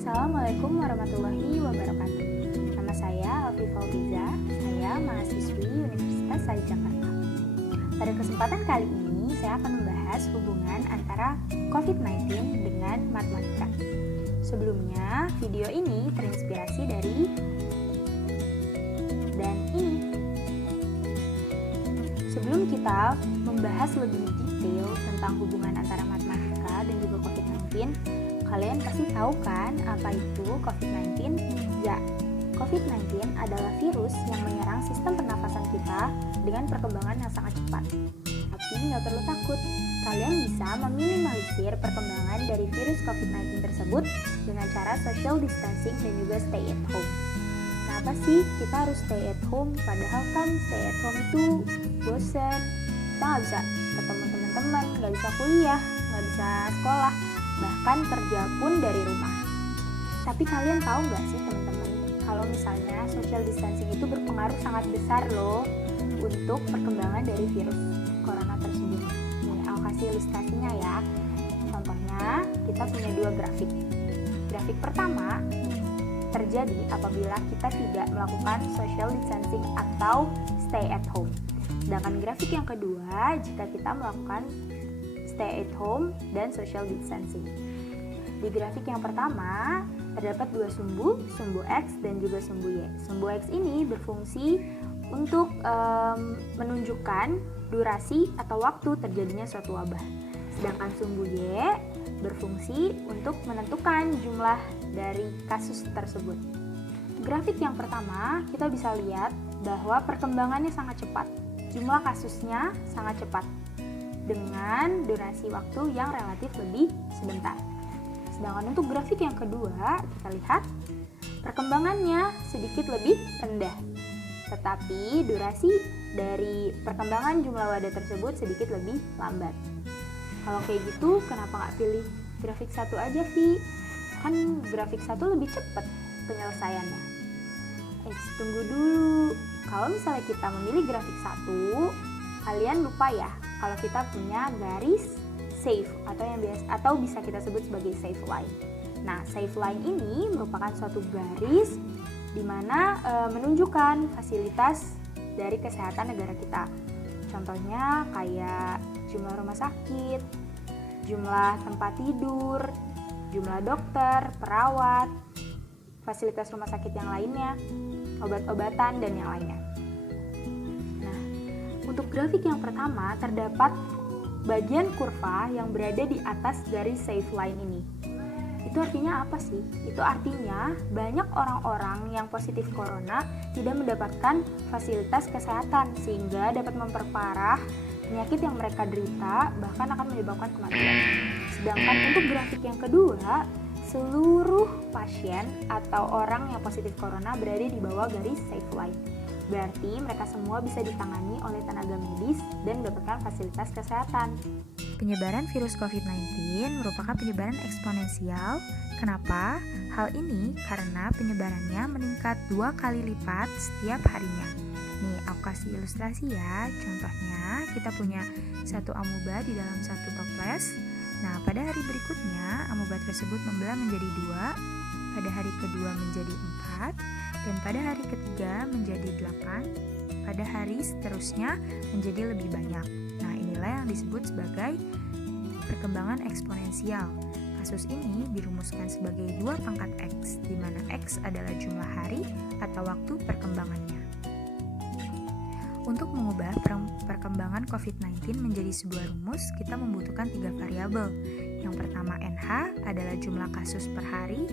Assalamualaikum warahmatullahi wabarakatuh. Nama saya Alfi Fauziza, saya mahasiswi Universitas Sari Jakarta. Pada kesempatan kali ini, saya akan membahas hubungan antara COVID-19 dengan matematika. Sebelumnya, video ini terinspirasi dari dan ini. Sebelum kita membahas lebih detail tentang hubungan antara matematika dan juga COVID-19, kalian pasti tahu kan apa itu COVID-19? Ya, COVID-19 adalah virus yang menyerang sistem pernafasan kita dengan perkembangan yang sangat cepat. Tapi nggak perlu takut, kalian bisa meminimalisir perkembangan dari virus COVID-19 tersebut dengan cara social distancing dan juga stay at home. Kenapa sih kita harus stay at home? Padahal kan stay at home itu bosan, kita nggak bisa ketemu teman-teman, nggak bisa kuliah, nggak bisa sekolah, bahkan kerja pun dari rumah. Tapi kalian tahu nggak sih teman-teman, kalau misalnya social distancing itu berpengaruh sangat besar loh untuk perkembangan dari virus corona tersebut. Nih, aku kasih ilustrasinya ya. Contohnya, kita punya dua grafik. Grafik pertama terjadi apabila kita tidak melakukan social distancing atau stay at home. Sedangkan grafik yang kedua jika kita melakukan stay at home dan social distancing. Di grafik yang pertama terdapat dua sumbu X dan juga sumbu Y. Sumbu X ini berfungsi untuk menunjukkan durasi atau waktu terjadinya suatu wabah. Sedangkan sumbu Y berfungsi untuk menentukan jumlah dari kasus tersebut. Grafik yang pertama kita bisa lihat bahwa perkembangannya sangat cepat. Jumlah kasusnya sangat cepat dengan durasi waktu yang relatif lebih sebentar. Sedangkan untuk grafik yang kedua, kita lihat perkembangannya sedikit lebih rendah. Tetapi durasi dari perkembangan jumlah wadah tersebut sedikit lebih lambat. Kalau kayak gitu, kenapa nggak pilih grafik satu aja, Vi? Kan grafik satu lebih cepat penyelesaiannya. Tunggu dulu. Kalau misalnya kita memilih grafik satu, kalian lupa ya kalau kita punya garis save atau bisa kita sebut sebagai save line. Nah, save line ini merupakan suatu garis di mana menunjukkan fasilitas dari kesehatan negara kita. Contohnya kayak jumlah rumah sakit, jumlah tempat tidur, jumlah dokter, perawat, fasilitas rumah sakit yang lainnya, obat-obatan, dan yang lainnya. Nah, untuk grafik yang pertama terdapat bagian kurva yang berada di atas garis save line ini. Itu artinya apa sih? Itu artinya banyak orang-orang yang positif corona tidak mendapatkan fasilitas kesehatan sehingga dapat memperparah penyakit yang mereka derita, bahkan akan menyebabkan kematian. Sedangkan untuk grafik yang kedua, seluruh pasien atau orang yang positif corona berada di bawah garis save line. Berarti mereka semua bisa ditangani oleh tenaga medis dan mendapatkan fasilitas kesehatan. Penyebaran virus COVID-19 merupakan penyebaran eksponensial. Kenapa? Hal ini karena penyebarannya meningkat 2 kali lipat setiap harinya. Nih, aku kasih ilustrasi ya. Contohnya, kita punya satu amoeba di dalam satu toples. Nah, pada hari berikutnya, amoeba tersebut membelah menjadi 2, pada hari kedua menjadi 4, dan pada hari ketiga menjadi 8, pada hari seterusnya menjadi lebih banyak. Nah, inilah yang disebut sebagai perkembangan eksponensial. Kasus ini dirumuskan sebagai 2 pangkat X, di mana X adalah jumlah hari atau waktu perkembangannya. Untuk mengubah perkembangan COVID-19 menjadi sebuah rumus, kita membutuhkan 3 variabel. Yang pertama NH adalah jumlah kasus per hari,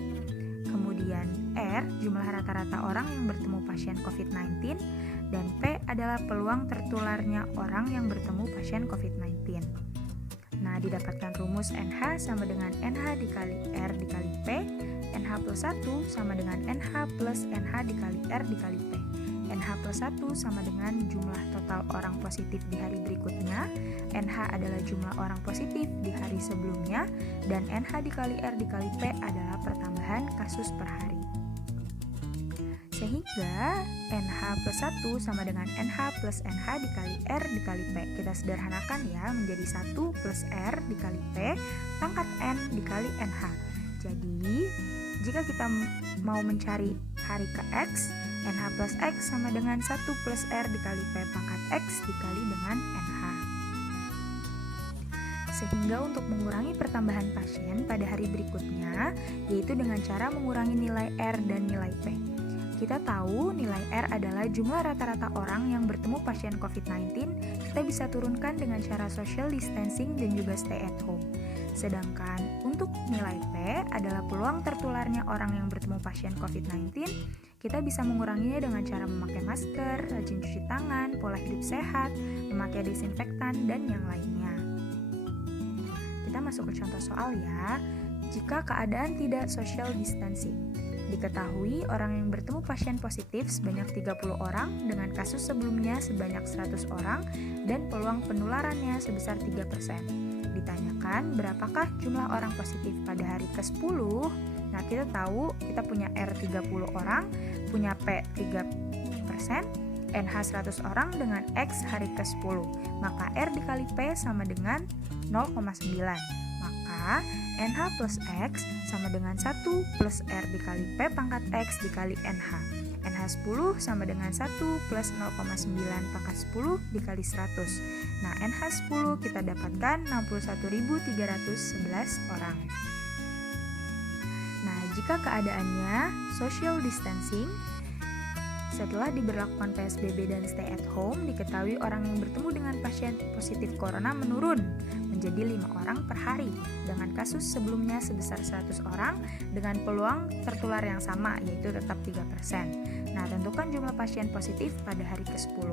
kemudian R, jumlah rata-rata orang yang bertemu pasien COVID-19, dan P adalah peluang tertularnya orang yang bertemu pasien COVID-19. Nah, didapatkan rumus NH sama dengan NH dikali R dikali P, NH plus 1 sama dengan NH plus NH dikali R dikali P. NH plus 1 sama dengan jumlah total orang positif di hari berikutnya, NH adalah jumlah orang positif di hari sebelumnya, dan NH dikali R dikali P adalah pertambahan kasus per hari. Sehingga NH plus 1 sama dengan NH plus NH dikali R dikali P. Kita sederhanakan ya menjadi 1 plus R dikali P pangkat N dikali NH. Jadi, jika kita mau mencari hari ke X, NH plus X sama dengan 1 plus R dikali P pangkat X dikali dengan NH. Sehingga untuk mengurangi pertambahan pasien pada hari berikutnya, yaitu dengan cara mengurangi nilai R dan nilai P. Kita tahu nilai R adalah jumlah rata-rata orang yang bertemu pasien COVID-19, kita bisa turunkan dengan cara social distancing dan juga stay at home. Sedangkan untuk nilai P adalah peluang tertularnya orang yang bertemu pasien COVID-19, kita bisa menguranginya dengan cara memakai masker, rajin cuci tangan, pola hidup sehat, memakai desinfektan, dan yang lainnya. Kita masuk ke contoh soal ya. Jika keadaan tidak social distancing, diketahui orang yang bertemu pasien positif sebanyak 30 orang dengan kasus sebelumnya sebanyak 100 orang dan peluang penularannya sebesar 3%. Ditanyakan berapakah jumlah orang positif pada hari ke-10? Nah, kita tahu kita punya R 30 orang, punya P 3%, NH 100 orang dengan X hari ke-10. Maka R dikali P sama dengan 0,9. Maka NH plus X sama dengan 1 plus R dikali P pangkat X dikali NH. NH 10 sama dengan 1 plus 0,9 pangkat 10 dikali 100. Nah, NH 10 kita dapatkan 61.311 orang. Nah, jika keadaannya social distancing, setelah diberlakukan PSBB dan stay at home, diketahui orang yang bertemu dengan pasien positif corona menurun menjadi 5 orang per hari dengan kasus sebelumnya sebesar 100 orang dengan peluang tertular yang sama yaitu tetap 3%. Nah, tentukan jumlah pasien positif pada hari ke-10.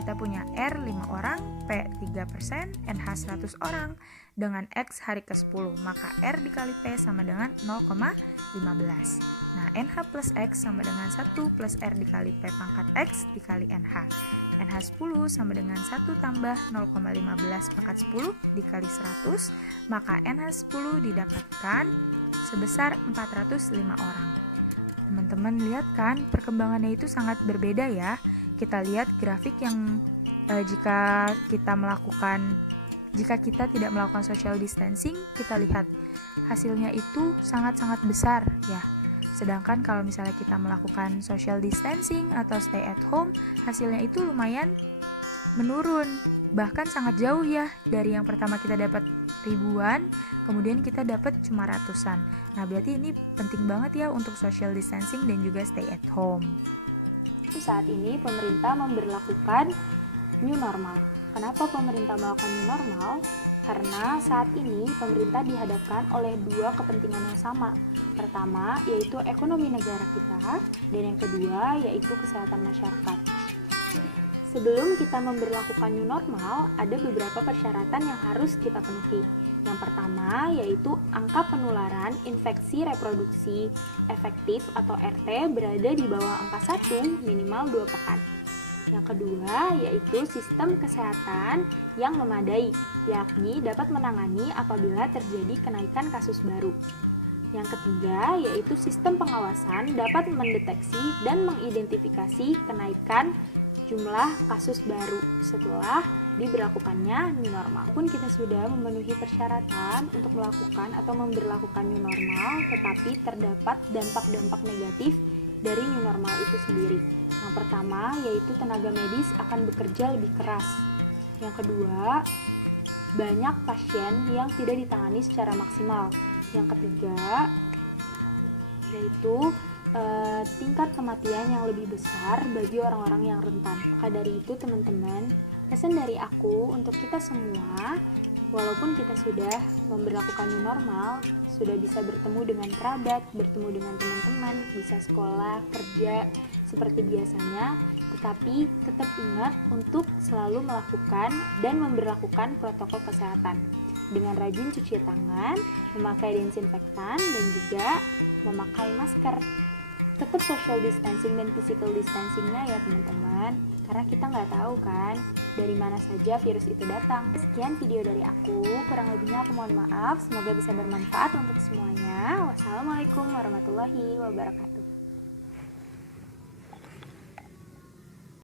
Kita punya R 5 orang, P 3%, NH 100 orang dengan X hari ke-10, maka R dikali P sama dengan 0,15. Nah, NH plus X sama dengan 1 plus R dikali P pangkat X dikali NH. NH 10 sama dengan 1 tambah 0,15 pangkat 10 dikali 100, maka NH 10 didapatkan sebesar 405 orang. Teman-teman lihat kan, perkembangannya itu sangat berbeda ya. Kita lihat grafik yang jika kita tidak melakukan social distancing, kita lihat hasilnya itu sangat-sangat besar ya. Sedangkan kalau misalnya kita melakukan social distancing atau stay at home, hasilnya itu lumayan menurun, bahkan sangat jauh ya, dari yang pertama kita dapat ribuan, kemudian kita dapat cuma ratusan. Nah, berarti ini penting banget ya untuk social distancing dan juga stay at home. Saat ini pemerintah memberlakukan new normal. Kenapa pemerintah melakukan new normal? Karena saat ini pemerintah dihadapkan oleh dua kepentingan yang sama. Pertama, yaitu ekonomi negara kita, dan yang kedua, yaitu kesehatan masyarakat. Sebelum kita memberlakukan new normal, ada beberapa persyaratan yang harus kita penuhi. Yang pertama, yaitu angka penularan infeksi reproduksi efektif atau RT berada di bawah angka 1 minimal 2 pekan. Yang kedua, yaitu sistem kesehatan yang memadai, yakni dapat menangani apabila terjadi kenaikan kasus baru. Yang ketiga, yaitu sistem pengawasan dapat mendeteksi dan mengidentifikasi kenaikan jumlah kasus baru setelah diberlakukannya new normal. Pun kita sudah memenuhi persyaratan untuk melakukan atau memberlakukan new normal, tetapi terdapat dampak-dampak negatif dari new normal itu sendiri. Yang pertama, yaitu tenaga medis akan bekerja lebih keras. Yang kedua, banyak pasien yang tidak ditangani secara maksimal. Yang ketiga, yaitu tingkat kematian yang lebih besar bagi orang-orang yang rentan. Maka dari itu teman-teman, pesan dari aku untuk kita semua, walaupun kita sudah memberlakukan new normal, sudah bisa bertemu dengan kerabat, bertemu dengan teman-teman, bisa sekolah, kerja seperti biasanya, tetapi tetap ingat untuk selalu melakukan dan memberlakukan protokol kesehatan dengan rajin cuci tangan, memakai desinfektan, dan juga memakai masker. Tetap social distancing dan physical distancingnya ya teman-teman, karena kita nggak tahu kan dari mana saja virus itu datang. Sekian video dari aku, kurang lebihnya aku mohon maaf, semoga bisa bermanfaat untuk semuanya. Wassalamualaikum warahmatullahi wabarakatuh.